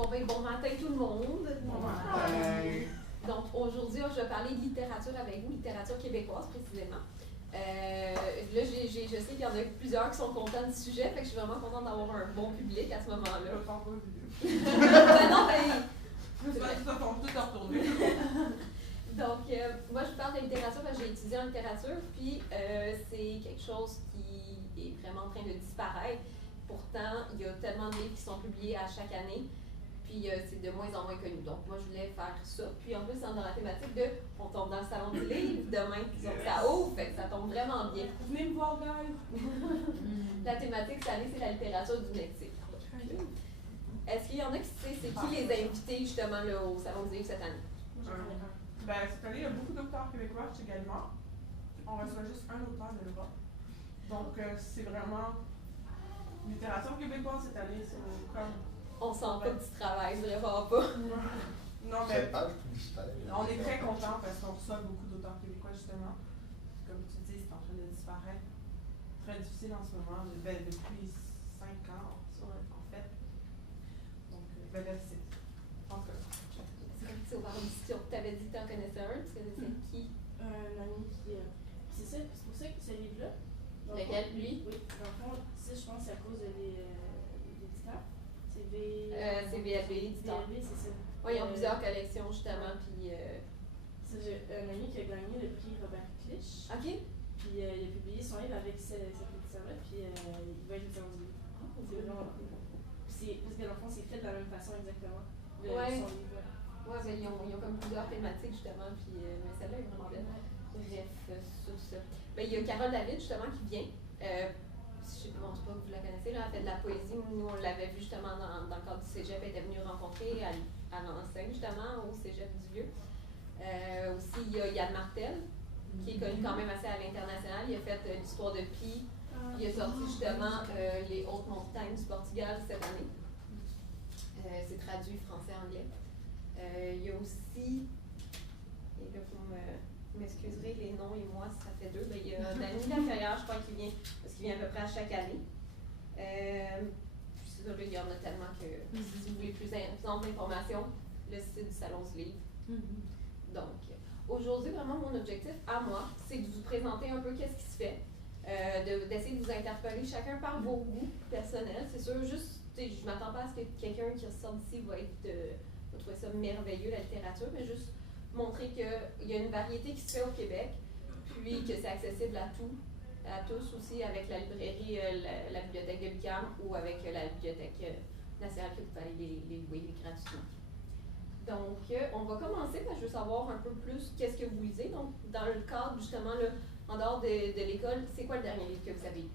Bon matin tout le monde. Bon matin. Donc aujourd'hui, je vais parler de littérature avec vous, littérature québécoise précisément. Là, je sais qu'il y en a plusieurs qui sont contents du sujet, fait que je suis vraiment contente d'avoir un bon public à ce moment-là. Je parle pas vidéo. Non, mais... Je vais tout à retourner. Donc, moi, je parle de littérature parce que j'ai étudié en littérature, puis c'est quelque chose qui est vraiment en train de disparaître. Pourtant, il y a tellement de livres qui sont publiés à chaque année, puis c'est de moins en moins connu. Donc, moi, je voulais faire ça. Puis en plus, c'est dans la thématique de on tombe dans le salon du livre demain, donc ça ouvre, fait que ça tombe vraiment bien. Venez me voir, guys! La thématique cette année, c'est la littérature du Mexique. Est-ce qu'il y en a qui savent c'est qui les invités justement là, au salon du livre cette année? Cette année, il y a beaucoup d'auteurs québécois chez Gallimard. On reçoit juste un auteur de l'Europe. Donc, c'est vraiment littérature québécoise cette année. C'est comme... On sent pas du travail, vraiment pas. Non, mais on est très contents parce qu'on reçoit beaucoup d'auteurs québécois justement. Comme tu dis, c'est en train de disparaître. Très difficile en ce moment, depuis 5 ans en fait. Donc, là, c'est encore. C'est au discussion. Tu avais dit que tu en connaissais un, tu connaissais qui? Un ami qui. C'est pour ça que ce livre-là. Lequel, lui? Oui, dans le fond, ça, je pense, c'est à cause de l'éditeur. C'est VLB, éditeur. VLB, c'est ça. Oui, ils ont plusieurs collections, justement, puis... J'ai un ami qui a gagné le prix Robert Clich. OK. Puis il a publié son livre avec cet éditeur-là, puis il va être dans le livre. C'est vraiment cool. Parce que dans le fond, c'est fait de la même façon exactement. Son livre. Oui, mais ils ont comme plusieurs thématiques, justement, puis mais celle-là est vraiment belle. Bref, sur ça. Ben, il y a Carole David, justement, qui vient. Je sais pas si vous la connaissez, là, elle fait de la poésie. Nous, on l'avait vu justement dans le cadre du cégep. Elle était venue rencontrer, elle enseigne justement au cégep du Vieux. Aussi, il y a Yann Martel, qui est connu quand même assez à l'international. Il a fait l'histoire de Pi. Il a sorti justement les Hautes Montagnes du Portugal cette année. C'est traduit français-anglais. Il y a aussi, et là vous m'excuserez, les noms et moi, ça fait deux, il y a Dany Laferrière, je crois, qui vient, parce qu'il vient à peu près à chaque année. Puis c'est ça, il y en a tellement que si vous voulez plus ample d'informations, le site du Salon du Livre. Donc, aujourd'hui, vraiment, mon objectif à moi, c'est de vous présenter un peu qu'est-ce qui se fait, d'essayer de vous interpeller chacun par vos goûts personnels. C'est sûr, juste, je ne m'attends pas à ce que quelqu'un qui ressort d'ici va trouver ça merveilleux, la littérature, mais juste montrer qu'il y a une variété qui se fait au Québec, puis que c'est accessible à tous aussi, avec la librairie, la bibliothèque de l'UQAM ou avec la bibliothèque nationale que vous pouvez aller les louer gratuitement. Donc, on va commencer parce que je veux savoir un peu plus qu'est-ce que vous lisez. Donc, dans le cadre, justement, là, en dehors de l'école, c'est quoi le dernier livre que vous avez lu?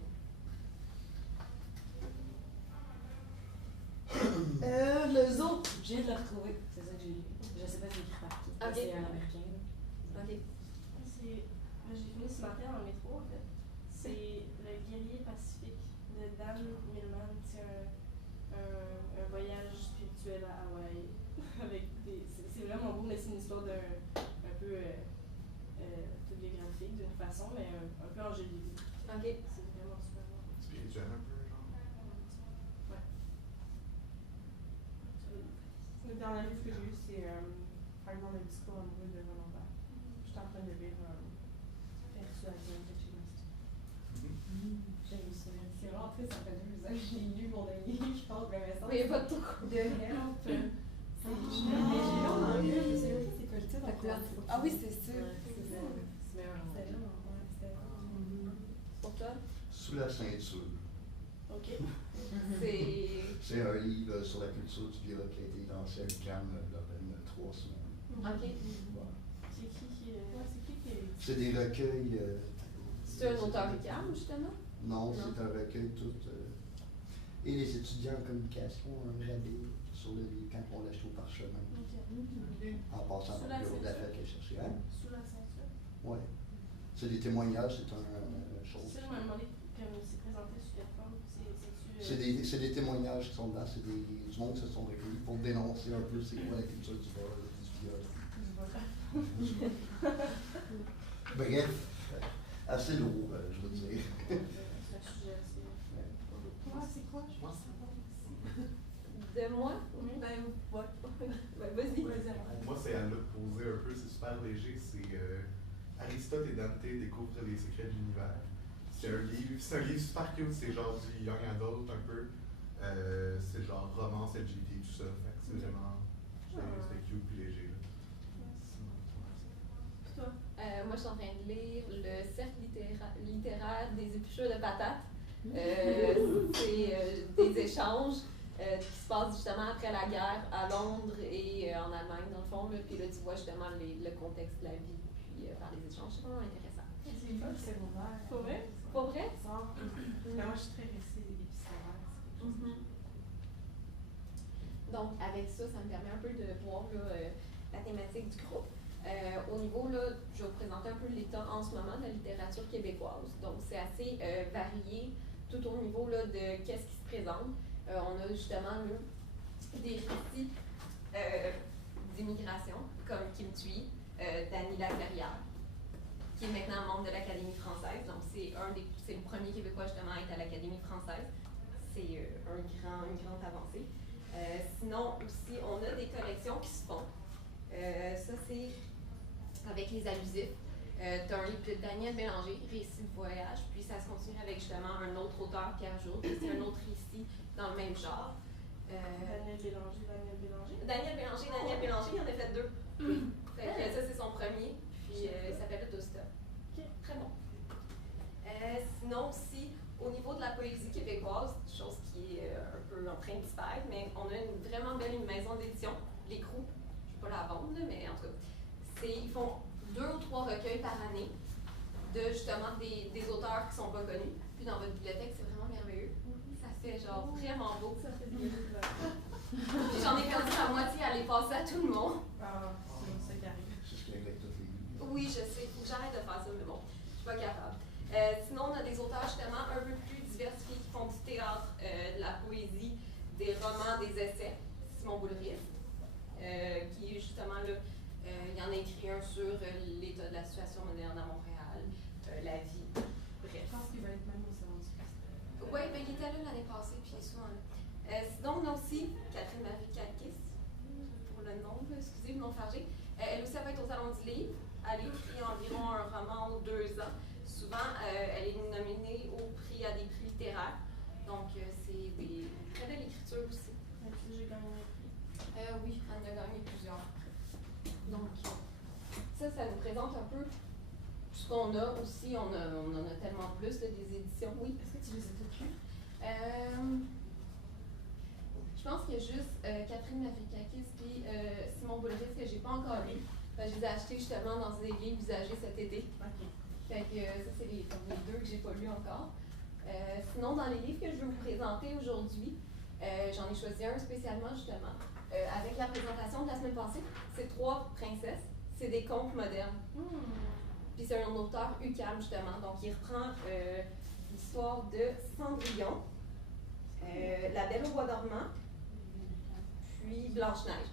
Le zoo, je viens de le retrouver. C'est ça que j'ai lu. Je sais pas si c'est écrit par qui. Okay. C'est un américain. OK. J'ai fini ce matin dans le métro, en fait. C'est Le guerrier pacifique de Dan Millman. C'est un voyage spirituel à Hawaï. C'est vraiment beau, mais c'est une histoire un peu autobiographique d'une façon, mais un peu angélique. OK. C'est vraiment super bon. Spirituel un peu, genre. Ouais. Le dernier livre que j'ai lu, c'est Fragment de discours amoureux de Roland Barthes. Je suis en train de lire Persuasion de Chimiste. J'ai lu ça. C'est vraiment triste, ça fait 2 ans que j'ai lu mon dernier livre, je pense, de Vincent. Oui, il n'y a pas de tout. De Help. Mais j'ai lu en anglais, je sais pas c'est quoi le titre. La couleur. Ah oui, c'est sûr. C'est ça. C'est meilleur. C'était long, ouais, c'était long. Pour toi? Sous la ceinture. OK. C'est un livre sur la culture du viol qui a été lancé à l'UQAM il y a à peine 3 semaines. OK. Voilà. C'est qui C'est des recueils. C'est un auteur UQAM, justement? Non, c'est un recueil tout. Et les étudiants en communication ont un rabais sur le livre quand on l'achète au parchemin. En passant par le bureau de la fête qu'elle cherchait. Hein? Sous la ceinture? Oui. C'est des témoignages, c'est une chose. Ça, je me demandais comment c'est présenté sur quelle forme. C'est des témoignages qui sont là, c'est du monde qui se sont recueillis pour dénoncer un peu c'est quoi la culture du viol. Bref, assez lourd, je veux dire. C'est un sujet assez. Toi, c'est quoi? Je pense De moi? Ben, ouais. Vas-y. Moi, c'est à l'opposé un peu, c'est super léger. C'est Aristote et Dante découvrent les secrets de l'univers. C'est un livre super cute, c'est genre du young adult un peu. C'est genre romance LGBT, tout ça. Fait que c'est vraiment c'est cute puis léger. Là. Toi? Moi, je suis en train de lire le cercle littéraire des épluchures de patates. C'est des échanges qui se passent justement après la guerre à Londres et en Allemagne, dans le fond. Là. Puis là, tu vois justement le contexte de la vie, puis par les échanges. C'est vraiment intéressant. C'est une bonne secondaire. Pour vrai? Pas vrai? Moi, je suis très récit épistolaire. Donc, avec ça, ça me permet un peu de voir là, la thématique du groupe. Au niveau, là, je vais vous présenter un peu l'état en ce moment de la littérature québécoise. Donc, c'est assez varié tout au niveau là, de qu'est-ce qui se présente. On a justement là, des récits d'immigration, comme Kim Thuy, d'Annie Laferrière, qui est maintenant membre de l'Académie française. Donc, c'est le premier Québécois justement à être à l'Académie française. C'est une grande avancée. Sinon, aussi, on a des collections qui se font. Ça, c'est avec les allusifs. Tu as un livre de Daniel Bélanger, Récit de voyage, puis ça se continue avec justement un autre auteur, Pierre Jourde, c'est un autre récit dans le même genre. Daniel Bélanger. Daniel Bélanger, il en a fait 2. Fait que ça, c'est son premier, puis il s'appelle Autostop. Très bon. Sinon, aussi, au niveau de la poésie québécoise, chose qui est un peu en train de disparaître, mais on a une vraiment belle maison d'édition, L'Écrou. Je ne vais pas la vendre, là, mais en tout cas, ils font 2 ou 3 recueils par année de justement des auteurs qui ne sont pas connus. Puis dans votre bibliothèque, c'est vraiment merveilleux. Ça fait genre vraiment beau. Ça fait bien. Puis j'en ai perdu la moitié à les passer à tout le monde. Ah, c'est ça qui arrive. C'est ce qui avec toutes les livres. Oui, je sais. Faut que j'arrête de faire ça, mais bon, je suis pas capable. Sinon, on a des auteurs justement un peu plus diversifiés qui font du théâtre, de la poésie, des romans, des essais. Simon Boulris, qui justement là, il en a écrit un sur l'état de la situation moderne à Montréal, la vie, bref. Je pense qu'il va être même au salon du festival. Oui, ben, il était là l'année passée, puis souvent là. Sinon, on a aussi Catherine Marie Kakis, pour le nom, excusez le nom fargé. Elle aussi, elle va être au Salon du Livre. Elle écrit environ un roman aux 2 ans. Souvent, elle est nominée à des prix littéraires. Donc, c'est des très belles écritures aussi. J'ai gagné un prix. Oui, elle en a gagné plusieurs. Donc, ça nous présente un peu ce qu'on a aussi. On en a tellement plus là, des éditions. Oui. Est-ce que tu les as toutes lues? Je pense qu'il y a juste Catherine Mavrikakis et Simon Boulris que j'ai pas encore lu. Je les ai achetés justement dans des livres usagés cet été. OK. Fait que ça, c'est les 2 que j'ai pas lus encore. Sinon, dans les livres que je vais vous présenter aujourd'hui, j'en ai choisi un spécialement justement. Avec la présentation de la semaine passée, c'est 3 princesses. C'est des contes modernes. Puis c'est un auteur UQAM justement. Donc, il reprend l'histoire de Cendrillon, La Belle au bois dormant, puis Blanche-Neige.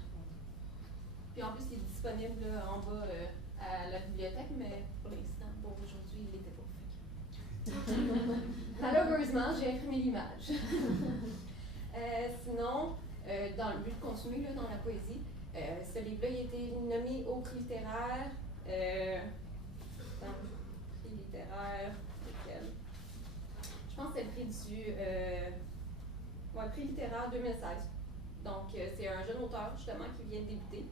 Puis en plus, il est disponible là, en bas à la bibliothèque, mais pour l'instant, pour aujourd'hui, il n'était pas fait. Malheureusement, j'ai imprimé l'image. Sinon, dans le but de continuer là, dans la poésie, ce livre-là il a été nommé au prix littéraire. Prix littéraire, lequel? Je pense que c'est le prix prix littéraire 2016. Donc, c'est un jeune auteur, justement, qui vient de débuter.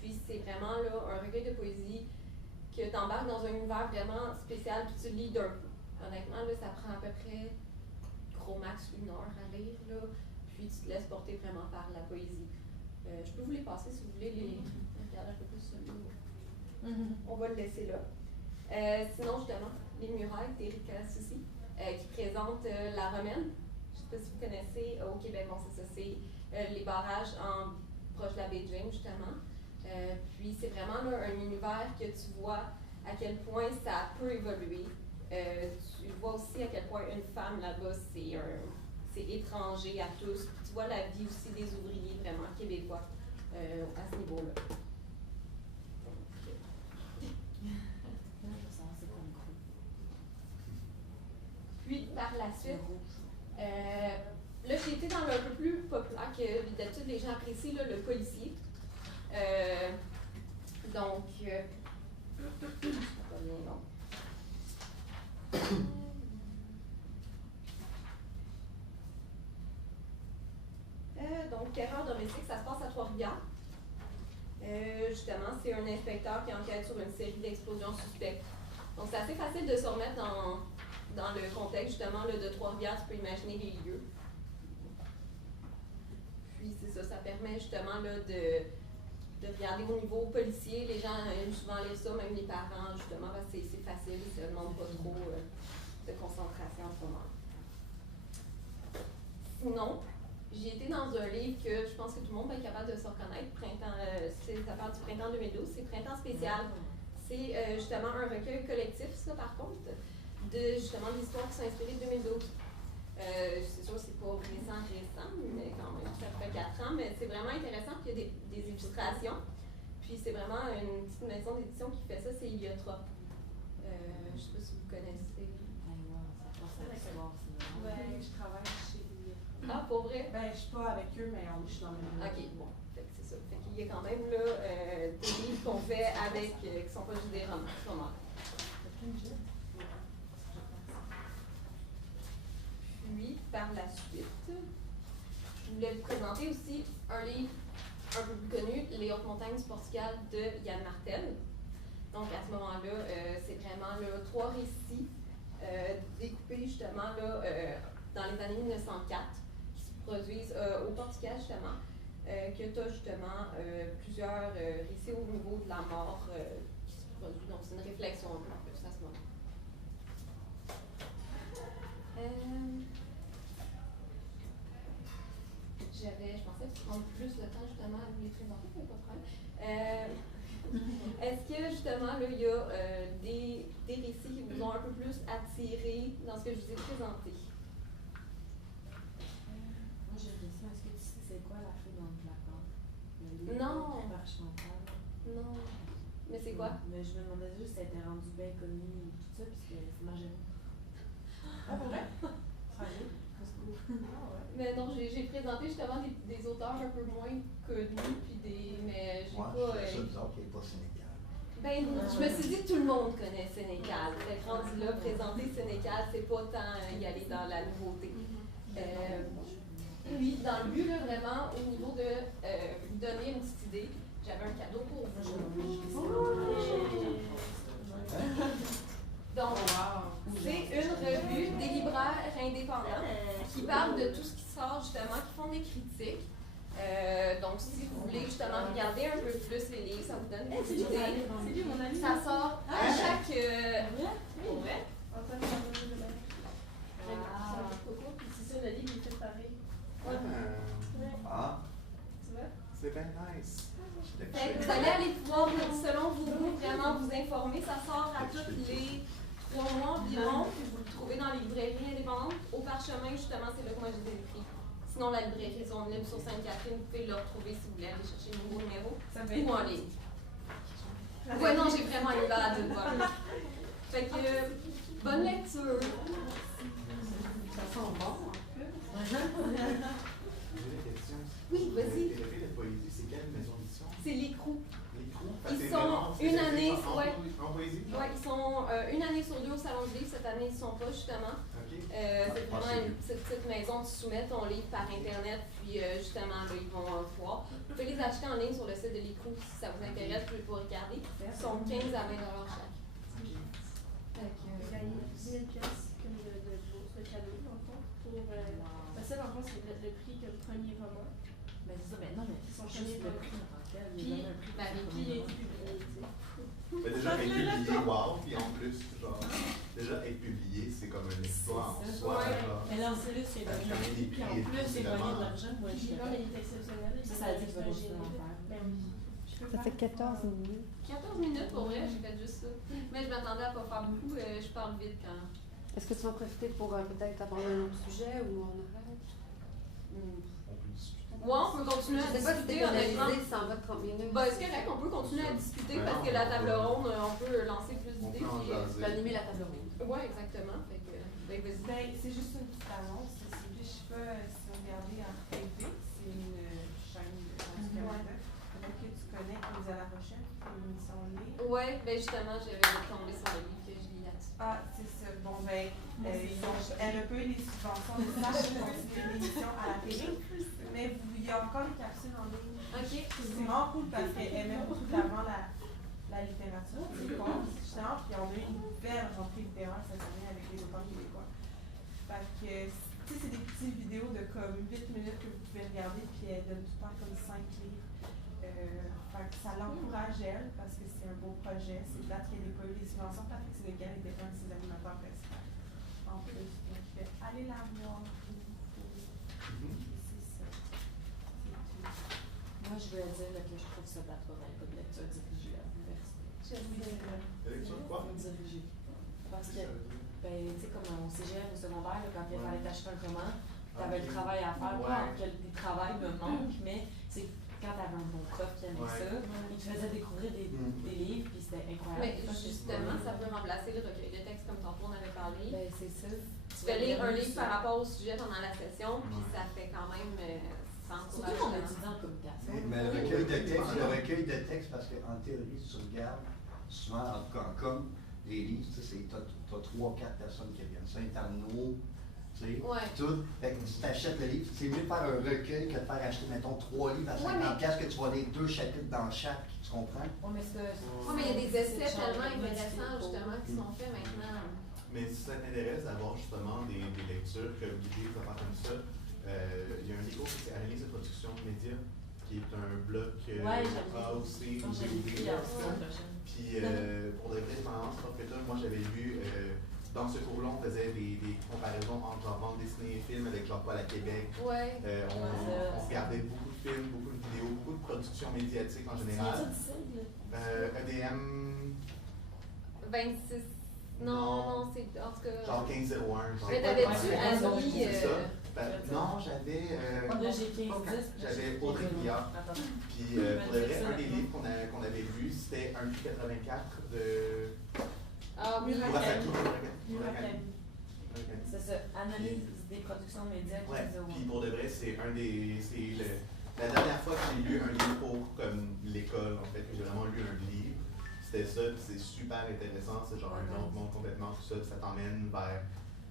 Puis, c'est vraiment là, un recueil de poésie que tu embarques dans un univers vraiment spécial, puis tu lis d'un coup. Honnêtement, là, ça prend à peu près, gros max, 1 heure à lire, là, puis tu te laisses porter vraiment par la poésie. Je peux vous les passer si vous voulez, regarder un peu plus celui-là. On va le laisser là. Sinon, justement, Les Murailles d'Erika Soucy, qui présente la Romaine. Je ne sais pas si vous connaissez au Québec, bon, c'est ça, c'est les barrages proche de la baie James, justement. Puis c'est vraiment là, un univers que tu vois à quel point ça peut évoluer. Tu vois aussi à quel point une femme là-bas, c'est étranger à tous. Puis tu vois la vie aussi des ouvriers vraiment québécois à ce niveau-là. Puis par la suite, là j'ai été dans le un peu plus populaire d'habitude, les gens apprécient là, le policier. Donc, pas bien, non. Donc, terreur domestique, ça se passe à Trois-Rivières. Justement, c'est un inspecteur qui enquête sur une série d'explosions suspectes. Donc, c'est assez facile de se remettre dans le contexte, justement, là, de Trois-Rivières. Tu peux imaginer les lieux. Puis, c'est ça, ça permet justement là, de regarder au niveau policier. Les gens aiment souvent lire ça, même les parents, justement, parce que c'est facile, ça ne demande pas trop de concentration en ce moment. Sinon, j'ai été dans un livre que je pense que tout le monde va être capable de se reconnaître. Ça parle du printemps 2012, c'est Printemps spécial. C'est justement un recueil collectif, ça, par contre, de justement des histoires qui sont inspirées de 2012. C'est sûr que c'est pas récent, mais quand même, ça fait 4 ans, mais c'est vraiment intéressant qu'il y a des illustrations. Puis c'est vraiment une petite maison d'édition qui fait ça, c'est Iliotrope. Je sais pas si vous connaissez. Ouais, je travaille chez Iliotrope. Ah, pour vrai? Ben, je suis pas avec eux, mais je suis dans le même. Ok, bon, fait que c'est ça. Fait qu'il y a quand même là, des livres qu'on fait avec, qui sont pas juste des romans. Puis, par la suite, je voulais vous présenter aussi un livre un peu plus connu, Les Hautes Montagnes du Portugal de Yann Martel. Donc, à ce moment-là, c'est vraiment là, 3 récits découpés justement là, dans les années 1904 qui se produisent au Portugal, justement, que tu as justement plusieurs récits au niveau de la mort qui se produisent. Donc, c'est une réflexion un peu plus à ce moment-là. Je pensais prendre plus le temps justement à vous les présenter, mais pas de problème. Est-ce que justement, là, il y a des récits qui vous ont un peu plus attiré dans ce que je vous ai présenté? Moi, j'ai une question. Est-ce que tu sais c'est quoi La Fée dans le placard? Non. Par Chantal. Non. Mais c'est quoi? Mais je me demandais juste si elle était rendue bien connue et tout ça, puisque c'est Marjolaine. Ah, pour vrai? Mais non, j'ai présenté justement des auteurs un peu moins connus, puis mais j'ai Moi, pas. je trouve ça bizarre qu'il n'y ait pas Sénégal. Ben, je me suis dit que tout le monde connaît Sénécal. Fait que rendu là, présenter Sénécal, c'est pas tant y aller dans la nouveauté. Puis, dans le but, là, vraiment, au niveau de vous donner une petite idée, j'avais un cadeau pour vous. Donc, c'est une revue des libraires indépendants qui parle de tout ce qui sort, justement, qui font des critiques. Donc, si vous voulez justement regarder un peu plus les livres, ça vous donne une petite idée. C'est lui, mon ami. Ça sort à chaque... Pour vrai? Antoine, C'est ça, le livre, il est fait pareil. Ah, tu vois? C'est bien nice. Fait que vous allez aller pouvoir, selon vos goûts, vraiment vous informer. Ça sort à tous les 3 mois environ, puis vous le trouvez dans les librairies indépendantes. Au Parchemin, justement, c'est là que moi j'ai des prix. Sinon, la librairie Zone Libre sur Sainte-Catherine, vous pouvez le retrouver si vous voulez aller chercher le nouveau numéro ou en ligne. Ouais, non, j'ai vraiment une balade de voir. Fait que, bonne lecture. Ça sent bon, en plus. J'ai une question. Oui, vas-y. Les revues de poésie, c'est quelle maison d'édition? C'est l'écrou. L'écrou? Ils sont une année, ouais. En poésie? Ouais, ils sont une année sur 2 au Salon du Livre. Cette année, ils ne sont pas, justement. OK. C'est vraiment une petite maison. Tu soumets ton livre par Internet, puis justement, là, ils vont voir. Vous pouvez les acheter en ligne sur le site de l'écrou si ça vous intéresse. Vous pouvez pas regarder. Ils sont 15 à 20 $ chaque. Fait que, Gagner 10 000 piastres comme de cadeau, dans le fond. Parce que, dans le fond, c'est le prix que le premier roman. Mais c'est ça, mais non, mais Ils sont juste connus le pour- prix en tant que tel. Puis, Il y a un prix ben, pour puis il a le été publié, tu sais. Mais déjà, être publié, wow, puis en plus, genre, déjà être publié, c'est comme une histoire en C'est ça. soi. Ouais. Genre. Mais là, c'est là, c'est Ça le fait des puis en prix et plus, tout, c'est gagné de vraiment. l'argent. Moi, je Puis, non, mais il est exceptionnel. Ça dit que tu vas continuer à en faire. Ben oui. Ça fait 14 minutes. 14 minutes pour vrai, j'ai fait juste ça. Mais je m'attendais à pas faire beaucoup. Je parle vite quand. Est-ce que tu vas en profiter pour peut-être aborder un autre sujet ou on arrête? On peut discuter. Ouais, on peut continuer à Je sais pas si discuter, t'es honnêtement. analysé, ça en va de 30 minutes. Bah, c'est correct, on peut continuer à discuter Ouais, parce que la table ronde, on peut lancer plus On d'idées. peut en puis, jaser. Tu vas animer la table ronde. Ouais, exactement. Fait que, ben, vas-y. Ben, c'est juste une petite annonce. Je sais pas si vous regardez en TV, c'est une Ouais, ben justement, j'avais tombé sur le livre que je lis là-dessus. Ah, c'est ça. Bon, ben, elle a pas eu les subventions nécessaires pour continuer l'émission à la télé, mais il y a encore des capsules en ligne. OK. C'est vraiment cool parce qu'elle met beaucoup de l'avant la littérature québécoise, justement, puis on a eu une belle rentrée littéraire cette année avec les auteurs québécois. Fait que, tu sais, c'est des petites vidéos de comme 8 minutes que vous pouvez regarder, puis elle donne tout le temps comme 5 livres. Fait que ça l'encourage elle, parce que c'est un beau projet. C'est plate qu'elle n'ait pas eu les subventions, Patrick Sénégal était un de ses animateurs principaux. En plus, donc allez la voir. C'est ça. C'est tout. Moi, je voulais dire que je trouve ça plate qu'on n'ait pas de lecture dirigée à l'université. Lecture quoi? Dirigée. Parce que, ben, tu sais, comme au cégep, au secondaire, là, quand il fallait t'acheter un roman, t'avais le travail à faire. Pas que le travail me manque, mais c'est quand t'avais un bon prof qui aimait ça, il te faisait découvrir des livres, puis c'était incroyable. Mais justement, ça peut remplacer le recueil de textes comme tantôt on avait parlé. Ben, c'est ça. Tu fais lire un livre par rapport au sujet pendant la session, puis ça fait quand même s'encourager. Surtout qu'on étudie en communication. Mais le recueil de texte, parce qu'en théorie, si tu regardes, souvent, en tout cas, comme les livres, tu sais, t'as 3-4 personnes qui viennent. Saint-Arnaud, tu sais, tout. Fait que si tu achètes le livre, c'est mieux de faire un recueil que de faire acheter, mettons, 3 livres à 50$ que tu vas lire 2 chapitres dans chaque, tu comprends? Oui, mais il y a des essais tellement intéressants, justement, qui sont faits maintenant. Mais si ça t'intéresse d'avoir justement des lectures comme guidées, des affaires comme ça, il y a un des cours qui c'est Analyse de production média, qui est un bloc AOC ou BD. Puis pour de vraies tendances, moi j'avais lu, dans ce cours-là, on faisait des comparaisons entre genre bande dessinée et film avec genre Paul à Québec. On regardait beaucoup de films, beaucoup de vidéos, beaucoup de productions médiatiques en général. EDM 26. Non, c'est en tout cas. Genre 1501. Mais t'avais-tu Annie? Non, j'avais. Là, j'ai 15-10. J'avais Audrey Guillard. Puis pour de vrai, un des livres qu'on avait lu, c'était un livre 84 de. Ah oui, Murakami. C'est ça, analyse des productions médias. Ouais, puis pour de vrai, c'est un des. La dernière fois que j'ai lu un livre pour comme l'école, en fait, que j'ai vraiment lu un livre, c'était ça, puis c'est super intéressant, c'est genre un autre monde complètement, tout ça, ça t'emmène vers,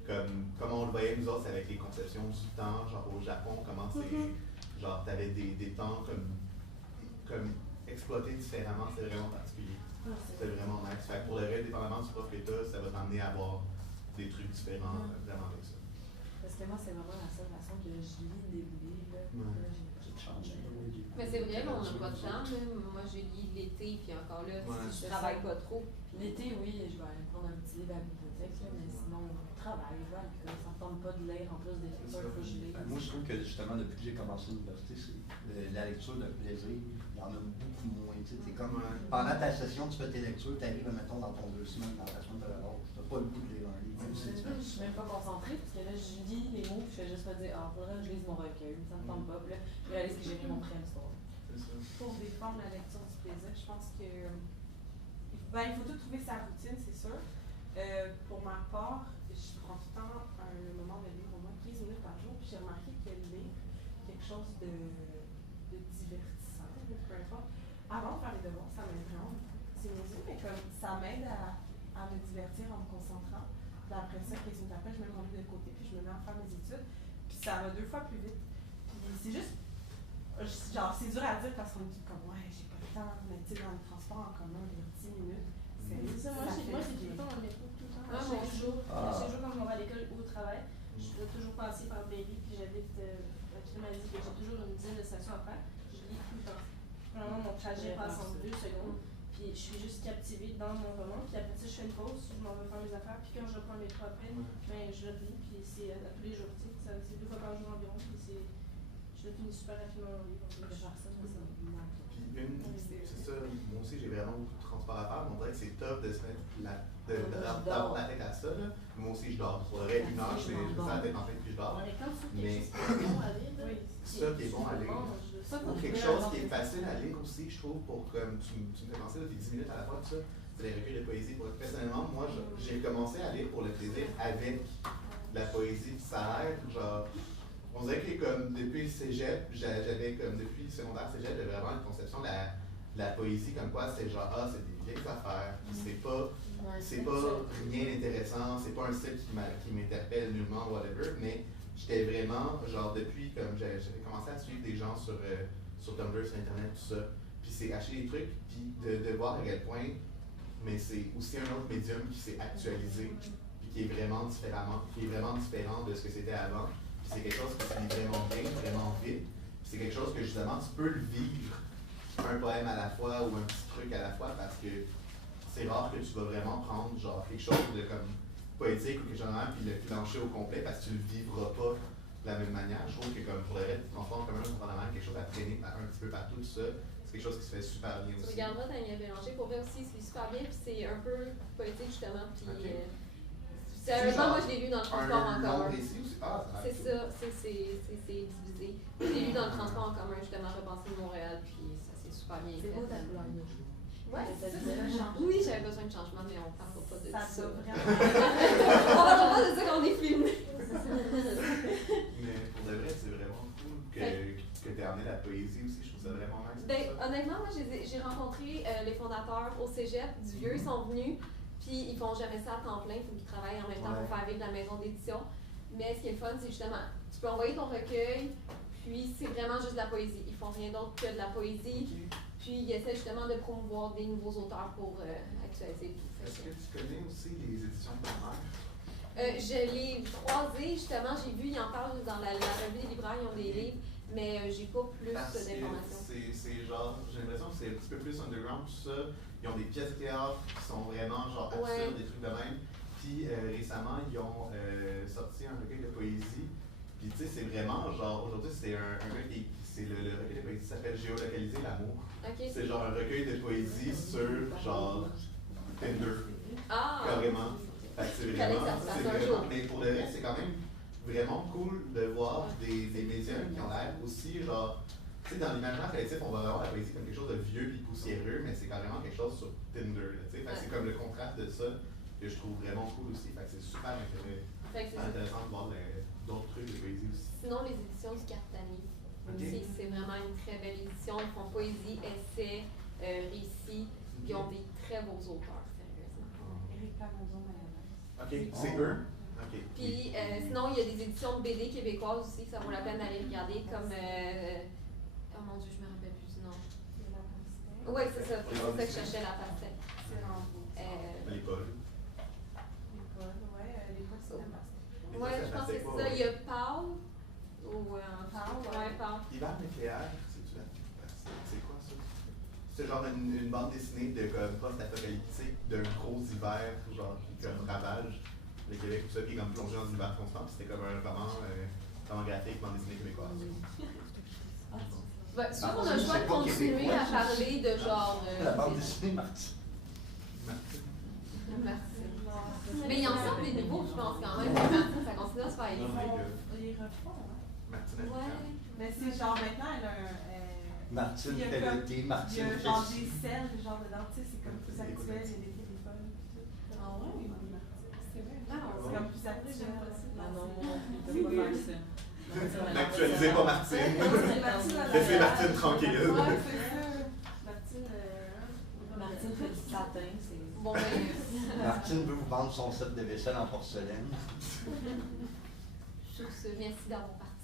comme on le voyait nous autres, avec les conceptions du temps, genre au Japon, comment c'est, genre t'avais des temps comme exploités différemment, c'est vraiment particulier. C'est vraiment nice. Fait que pour le reste, dépendamment du prof que t'as, ça va t'amener à avoir des trucs différents vraiment avec ça. Parce que moi, c'est vraiment la seule façon que je lis des livres. Mais c'est vrai, on n'a pas de temps. Moi, je lis l'été, puis encore là, si je travaille pas trop. L'été, oui, je vais aller prendre un petit livre à la bibliothèque, mais sinon, je travaille, je vais à l'école. Ça ne me tente pas de lire en plus des lectures que je lis. Moi, je trouve que justement, depuis que j'ai commencé l'université, la lecture de plaisir, il y en a beaucoup moins. C'est comme pendant ta session, tu fais tes lectures, tu arrives, mettons, dans ton 2 semaines, dans ta semaine de relâche. Tu n'as pas le goût de lire un livre. Je suis même pas concentrée, parce que là, je lis les mots, puis je fais juste me dire, faudrait que je lise mon recueil. Ça me tente pas. Puis là, je réalise que j'ai mis mon prénom soir. Pour défendre la lecture du plaisir, je pense que il faut tout trouver sa routine, c'est sûr. Pour ma part, je prends tout le temps un moment de lire au moins 15 minutes par jour, puis j'ai remarqué que lire quelque chose de divertissant, peu importe. Avant de faire les devoirs, ça m'aide vraiment. C'est mes yeux, mais comme ça m'aide à me divertir en me concentrant. Puis après ça, 15 minutes après, je mets mon livre de côté, puis je me mets à faire mes études. Puis ça va 2 fois plus vite. Puis c'est juste. Genre, c'est dur à dire parce qu'on dit comme, ouais, j'ai pas le temps, mais tu sais, dans le transport en commun, lire 10 minutes, c'est. Moi, c'est tout le temps dans le métro, tout le temps. Chaque jour, quand je m'en vais à l'école ou au travail, je dois toujours passer par Berry, puis j'habite à Crémazie, puis j'ai toujours une dizaine de stations à faire. Je lis tout le temps. Vraiment, mon trajet passe en 2 secondes, puis je suis juste captivée dans mon roman, puis après ça, je fais une pause, je m'en vais faire mes affaires, puis quand je reprends le métro après, ben, je le lis, puis c'est à tous les jours, tu sais, c'est 2 fois par jour environ, puis je le finis super rapidement dans le livre. Puis c'est ça, moi aussi j'ai vraiment beaucoup de transport à faire, mais on dirait que c'est top de se mettre d'avoir la tête à ça. Là. Moi aussi je dors. Je pourrais 1 heure, je me la tête en tête puis je dors. Mais ça qui est bon à lire. Ou quelque chose qui est facile à lire aussi, je trouve, pour comme tu me fais penser, tes 10 minutes à la fois, tout ça, c'est les recueils de poésie. Personnellement, moi j'ai commencé à lire pour le plaisir avec la poésie, ça aide, genre. On dirait que comme depuis le cégep, j'avais comme depuis le secondaire cégep, j'avais vraiment une conception de la poésie comme quoi c'est genre, ah, c'est des vieilles affaires, c'est pas rien d'intéressant, c'est pas un style qui m'interpelle nullement, whatever, mais j'étais vraiment, genre, depuis, comme j'avais commencé à suivre des gens sur Tumblr, sur Internet, tout ça, puis c'est acheter des trucs, puis de voir à quel point, mais c'est aussi un autre médium qui s'est actualisé, puis qui est vraiment différent de ce que c'était avant, puis c'est quelque chose qui se lit vraiment bien, vraiment vite, puis c'est quelque chose que justement, tu peux le vivre, un poème à la fois ou un petit truc à la fois, parce que c'est rare que tu vas vraiment prendre genre quelque chose de comme poétique ou quelque chose de même, puis le plancher au complet, parce que tu le vivras pas de la même manière. Je trouve que comme pour le reste, tu transformes comme quelque chose à traîner un petit peu partout, tout ça, c'est quelque chose qui se fait super bien aussi. Tu regarderas Daniel Bélanger, pour vrai aussi, il se lit super bien, puis c'est un peu poétique justement, puis sérieusement, moi je l'ai lu dans le transport en commun. C'est ça, c'est divisé. Je l'ai lu dans le transport en commun, justement, Repenser de Montréal, puis ça c'est super bien fait. C'est beau ta couleur. Ouais, c'est ça. Oui, j'avais besoin de changement, mais on parle pas de ça. Ça vraiment. On parle pas de ça quand on est filmé. Mais pour de vrai, c'est vraiment cool que tu aies amené la poésie aussi. Je trouve ça vraiment nice. Ben, honnêtement, moi, j'ai rencontré les fondateurs au cégep du Vieux. Ils sont venus, puis ils font jamais ça à temps plein. Il faut qu'ils travaillent en même temps pour faire vivre la maison d'édition. Mais ce qui est le fun, c'est justement, tu peux envoyer ton recueil, puis c'est vraiment juste de la poésie. Ils font rien d'autre que de la poésie. Puis ils essaient justement de promouvoir des nouveaux auteurs pour actualiser tout. Est-ce que tu connais aussi les éditions de ta mère? Je l'ai croisé, justement, j'ai vu, ils en parlent dans la revue des libraires, ils ont des livres, mais j'ai pas plus d'informations. C'est genre, j'ai l'impression que c'est un petit peu plus underground, tout ça. Ils ont des pièces de théâtre qui sont vraiment genre absurdes, des trucs de même. Puis récemment, ils ont sorti un recueil de poésie. Puis tu sais, c'est vraiment genre, aujourd'hui, c'est un recueil c'est le recueil de poésie qui s'appelle Géolocaliser l'amour. Okay. C'est genre un recueil de poésie sur genre Tinder. Ah! Carrément. C'est vraiment, mais pour le reste, c'est quand même vraiment cool de voir des médiums qui ont l'air aussi genre, tu sais, dans l'imaginaire collectif, on va avoir la poésie comme quelque chose de vieux et poussiéreux, mais c'est carrément quelque chose sur Tinder, tu sais. C'est comme le contraste de ça que je trouve vraiment cool aussi. Fait que c'est super intéressant de voir d'autres trucs de poésie aussi. Sinon, les éditions du Cartanier. Okay. C'est vraiment une très belle édition. Ils font poésie, essais, récits. Ils ont des très beaux auteurs, sérieusement. Éric Plamondon, OK, c'est eux? OK. Puis sinon, il y a des éditions de BD québécoises aussi, ça vaut la peine d'aller regarder, comme oh mon Dieu, je me rappelle plus du nom. Oui, c'est ça, c'est ça que je cherchais, La Pastèque. C'est vraiment beau. L'école. L'école, ouais, l'école, c'est La Pastèque. Oui, je pense que c'est ça. Il y a Paul. Ou Paul. Hiver nucléaire, c'est quoi ça? C'est genre une bande dessinée de comme post-apocalyptique d'un gros hiver, genre qui comme ravage le Québec, tout ça, qui est comme plongé dans un hiver constant. C'était comme un roman graphique, bande dessinée québécoise. Ben, c'est sûr qu'on a le choix de continuer à parler de genre. La bande dessinée Martine. Mais il y en sort des nouveaux, je pense, quand même. Martine, ça continue à se faire les refont, hein? Martine. Ouais. Mais c'est genre maintenant, elle a un. Martine Pelletier, Martine. Il y a genre des scènes, genre dedans, tu sais, c'est comme plus actuel, il y a des téléphones. Ah ouais? C'est vrai. C'est comme plus actuel. Ah non, on peut pas faire ça. N'actualisez pas Martine. Laissez Martine tranquille. Ouais, c'est ça. Martine fait du satin, c'est. Bon, Martine veut vous vendre son set de vaisselle en porcelaine. Sur ce, merci d'avoir participé.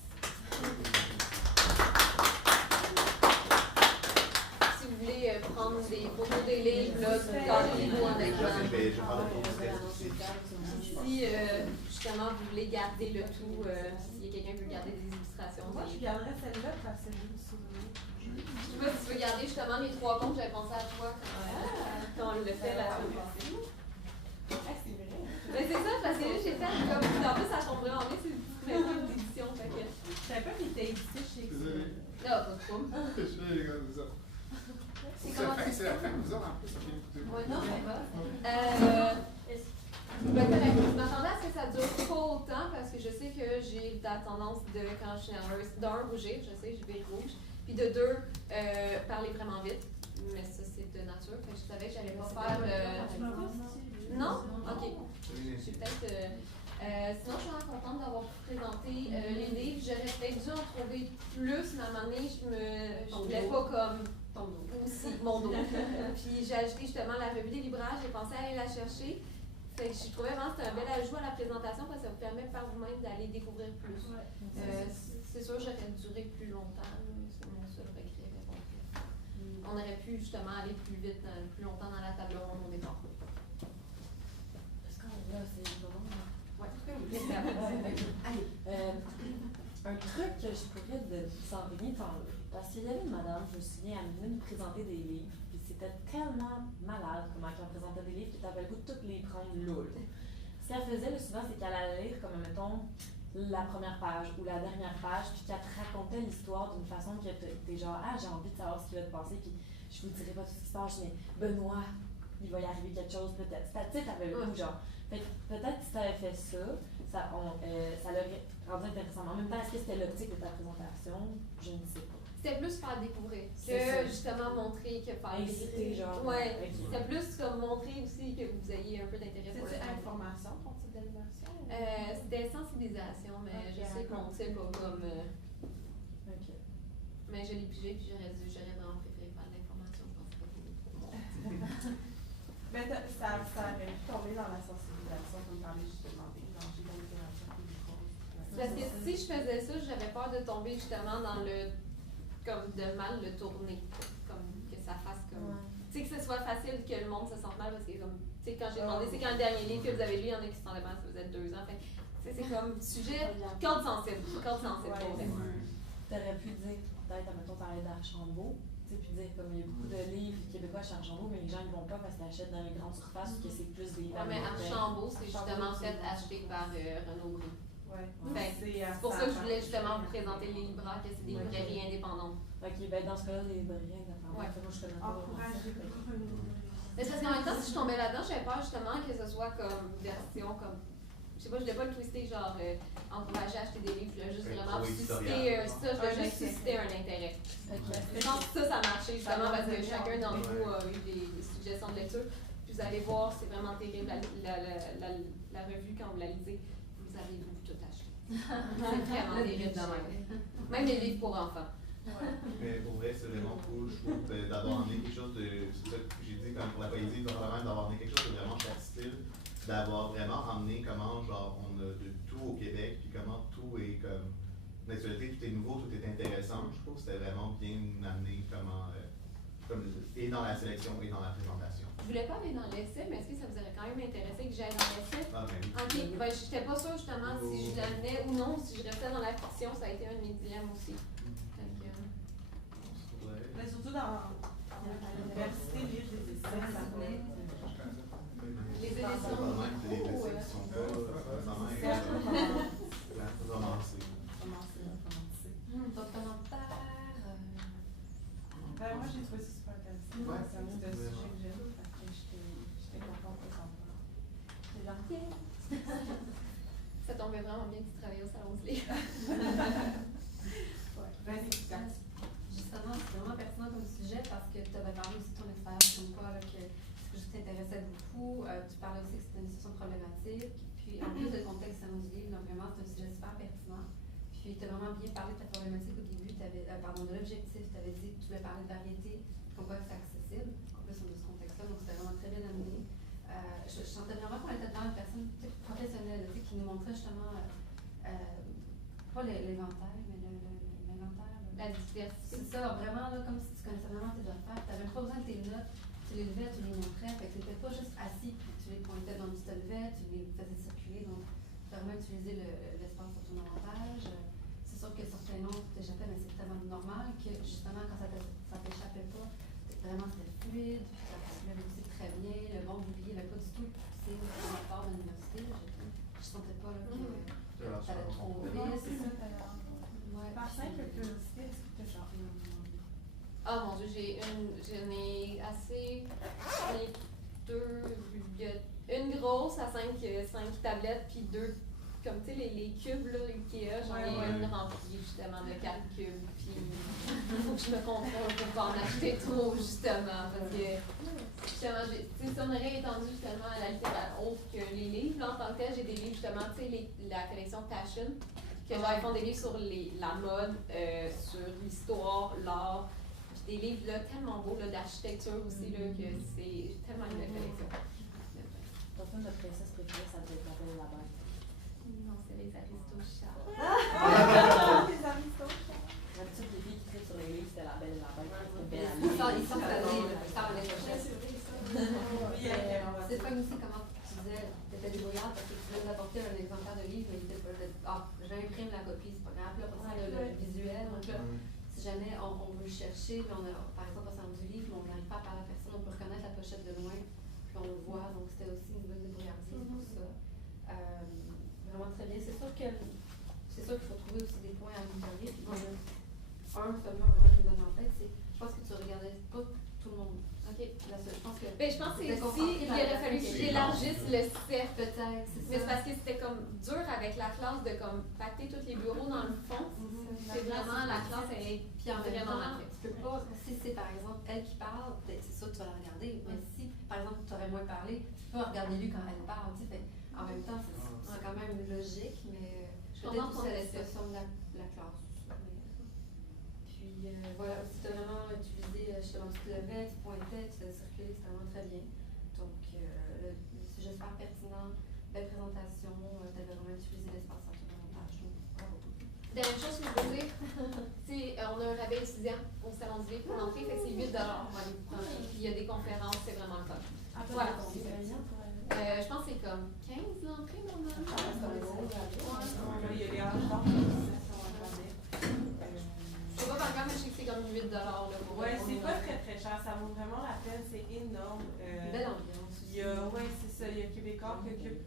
Si vous voulez prendre des photos des livres, là, gardez-vous en exemple. Si justement vous voulez garder le tout, s'il y a quelqu'un qui veut garder des illustrations. Moi, je garderais celle-là parce que c'est juste souvenir. Je sais pas si tu veux garder justement les 3 comptes, j'avais pensé à toi quand on le fait la semaine passée. C'est vrai. Mais c'est ça, parce que j'ai fait comme. En plus, ça tombe vraiment bien, c'est une petite maison d'édition. Fait que. Je savais pas qu'il était édité chez Non, pas de trouble. C'est la fin, vous autres en plus, ça vient d'écouter. Ouais, non, ça va. Je m'attendais à ce que ça dure pas autant parce que je sais que j'ai la tendance de, quand je suis nerveuse, d'un, rougir, je sais, je vais rouge, puis de 2, parler vraiment vite. Mais ça, c'est de nature. Fait que je savais que j'allais pas faire. Non? Ok. Je suis peut-être. Sinon, je suis vraiment contente d'avoir présenté les livres. J'aurais peut-être dû en trouver plus, mais à un moment donné, je voulais pas comme ton dos. Aussi, mon dos. Puis j'ai ajouté justement la revue des libraires, j'ai pensé à aller la chercher. Fait que je trouvais vraiment que c'était un bel ajout à la présentation parce que ça vous permet par vous-même d'aller découvrir plus. C'est sûr, j'aurais duré plus longtemps, c'est mon seul regret. On aurait pu justement aller plus vite, plus longtemps dans la table ronde au départ. Est-ce qu'on là, c'est le moment? Oui. Allez. Un truc que je pourrais t'enseigner, parce qu'il y avait une madame, je me souviens, elle venait nous présenter des livres, puis c'était tellement malade comment elle présentait des livres que tu avais le goût de toutes les prendre là. Ce qu'elle faisait le souvent, c'est qu'elle allait lire comme, mettons, la première page ou la dernière page, puis qu'elle te racontait l'histoire d'une façon que t'es genre, ah, j'ai envie de savoir ce qui va te passer, puis je vous dirai pas tout ce qui se passe, mais Benoît, il va y arriver quelque chose, peut-être. Tu sais, t'avais le goût, genre. Fait que peut-être que si t'avais fait ça l'aurait rendu intéressant. En même temps, est-ce que c'était l'optique de ta présentation? Je ne sais pas. C'était plus faire découvrir que justement montrer que faire inciter, genre. Ouais. Okay. C'était plus comme montrer aussi que vous ayez un peu d'intérêt pour le information, ton type d'animation? C'était sensibilisation, mais je sais qu'on ne sait pas comme. OK. Mais je l'ai pigé, puis j'aurais vraiment préféré faire de l'information. Je pense que c'est pas mais ça aurait pu tomber dans la sensibilisation, comme parler justement des dangers de la littérature et des causes. Parce que si je faisais ça, j'avais peur de tomber justement dans le. Comme de mal le tourner. Comme que ça fasse comme. Tu sais, que ce soit facile, que le monde se sente mal, parce que comme. Tu sais, quand j'ai demandé, c'est quand le dernier livre que vous avez lu, il y en a qui se sentaient mal, ça faisait 2 ans. Fait c'est comme sujet. Corde sensible. Corde sensible, pour vrai. T'aurais pu dire, peut-être, admettons, parler d'Archambault. Tu sais, puis dire, comme il y a beaucoup de livres québécois chez Archambault, mais les gens ne vont pas parce qu'ils achètent dans les grandes surfaces ou que c'est plus des livres. Oui, mais Archambault, c'est justement fait acheté par Renaud Bré. C'est pour ça que je voulais justement vous présenter les libraires, que c'est des librairies indépendantes. Ok, ben dans ce cas-là, les librairies indépendantes. Moi, je connais pas. Mais c'est parce qu'en même temps, si je tombais là-dedans, j'avais peur justement que ce soit comme version comme. Je sais pas, je voulais pas le twister, genre encourager à acheter des livres, je voulais juste vraiment susciter un intérêt. Je pense que ça marchait justement parce que chacun d'entre vous a eu des suggestions de lecture. Puis vous allez voir, c'est vraiment terrible la revue quand vous la lisez. Vous allez vous tout acheter. C'est vraiment terrible de même les livres pour enfants. Mais pour vrai, c'est vraiment cool, je trouve, d'avoir amené quelque chose de. C'est ça que j'ai dit quand pour la poésie, d'avoir amené quelque chose de vraiment tactile, d'avoir vraiment amené comment, genre, on a de tout au Québec, puis comment tout est comme. L'actualité, tout est nouveau, tout est intéressant. Je trouve que c'était vraiment bien amené, comment. Et dans la sélection et dans la présentation. Je voulais pas aller dans l'essai, mais est-ce que ça vous aurait quand même intéressé que j'aille dans l'essai? Ah, ben oui. Ok, ben, j'étais pas sûre justement si je l'amenais ou non, si je restais dans la fiction, ça a été un de mes dilemmes aussi. Mais surtout dans l'université, lire des essais, ça plaît. Les éditions. Les essais qui sont pas romancés. D'autres commentaires? Ben, moi, j'ai trouvé ça super intéressant. C'est un sujet que j'aime, parce que j'étais contente de s'en parler. C'est gentil. Ça tombait vraiment bien que tu travailles au salon du livre. Justement, c'est vraiment pertinent comme sujet parce que tu avais parlé aussi de ton expérience comme quoi, là, que ce qui t'intéressait beaucoup. Tu parlais aussi que c'était une situation problématique. Puis en plus de contexte salon du livre, donc vraiment, c'est un sujet super pertinent. Puis tu as vraiment bien parlé de ta problématique au début, de l'objectif, tu avais dit que tu voulais parler de variété, comme quoi c'est accessible, en plus de ce contexte-là, donc c'était vraiment très bien amené. Je sentais vraiment qu'on était devant une personne professionnelle qui nous montrait justement, pas l'inventaire, mais l'inventaire. La diversité. C'est ça, vraiment, là, comme si tu connaissais vraiment tes affaires. Tu n'avais pas besoin de tes notes, tu les levais, tu les montrais, fait que tu n'étais pas juste assis, puis tu les pointais, donc tu te levais, tu les faisais circuler, donc tu as vraiment utilisé l'espace sur ton avantage. C'est sûr que certains noms t'échappaient, mais c'est tellement normal que justement, quand ça t'échappait pas, vraiment c'était fluide, puis ça circulait aussi très bien, le bon bouclier n'avait pas du tout poussé dans le fort de l'université. Je sentais pas là, que ça allait trop vite, c'est ça. Par simple curiosité, est-ce que tu as genre Oh mon Dieu, j'en ai assez. Une grosse à 5 tablettes, puis 2, comme tu sais, les cubes, là, Ikea, j'en ai une remplie justement de 4 cubes, puis il faut que je me contrôle pour pas en acheter trop, justement, parce que justement, si on aurait étendu justement à la littérature autre que les livres, là, en tant que tel, j'ai des livres justement, tu sais, la collection Passion, que genre, ils font des livres sur la mode, sur l'histoire, l'art, puis des livres là, tellement beaux là, d'architecture aussi, là, que c'est tellement une belle collection. Ton film de princesse préférée, ça devait être La Belle et la Bête. Non, c'est les Aristochats. Les Aristochats. D'habitude, les filles qui traitent sur les livres, c'était La Belle et la Bête. C'était belle à Ils lire. sont allés, ça en est prochain. Oui, C'est pas aussi comment tu disais, tu étais débrouillard parce que tu voulais nous apporter un exemplaire de livre, mais il était pas là. Ah, j'imprime la copie, c'est pas grave. Là, pour ça, le visuel. Donc là, si jamais on veut chercher, puis on a, par exemple, au centre du livre, on n'arrive pas à parler à la personne, on peut reconnaître la pochette de loin, puis on le voit. Donc c'était aussi une bonne débrouillardise pour ça. Vraiment très bien. C'est sûr qu'il faut trouver aussi des points à améliorer. Puis moi, un seulement vraiment qui me donne en tête, c'est je pense que tu regardais pas tout le monde. OK. Là, je pense que. Ben, je pense que c'est aussi, il aurait fallu que j'élargisse le cercle. Peut-être, c'est ça. Mais c'est parce que c'était comme dur avec la classe de comme pacter tous les bureaux dans le fond. C'est vraiment la classe est. Puis en même Vraiment temps, mal fait. tu peux pas. Si c'est par exemple elle qui parle, c'est sûr que tu vas la regarder. Mais si par exemple tu aurais moins parlé, tu peux regarder lui quand elle parle. Tu sais, en même temps, c'est quand même logique, mais peut-être aussi à l'expression de la classe. Puis voilà, aussi tu as vraiment utilisé justement tu te levais, tu pointais, tu faisais circuler, c'était vraiment très bien. Donc le sujet super pertinent, belle présentation, tu avais vraiment utilisé l'espace centre de montage. Donc bravo. Dernière chose que je veux dire, on a un rabais étudiant au Salon du Livre pour l'entrée, fait que c'est 8 $. Puis il y a des conférences, c'est vraiment le fun. Voilà. Je pense que c'est comme 15 l'entrée normalement. Il y a les hanches d'or qui sont attendées. Je sais pas par contre, mais je sais que c'est comme 8 $. Oui, c'est pas très très cher, ça vaut vraiment la peine, c'est énorme. Belle ambiance. Oui, c'est ça, il y a Québécois qui occupe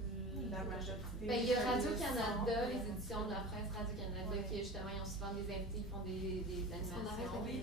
la majorité. Ben, il y a Radio-Canada, les éditions de la presse Radio-Canada, qui justement, ils ont souvent des invités, ils font des animations. Oui,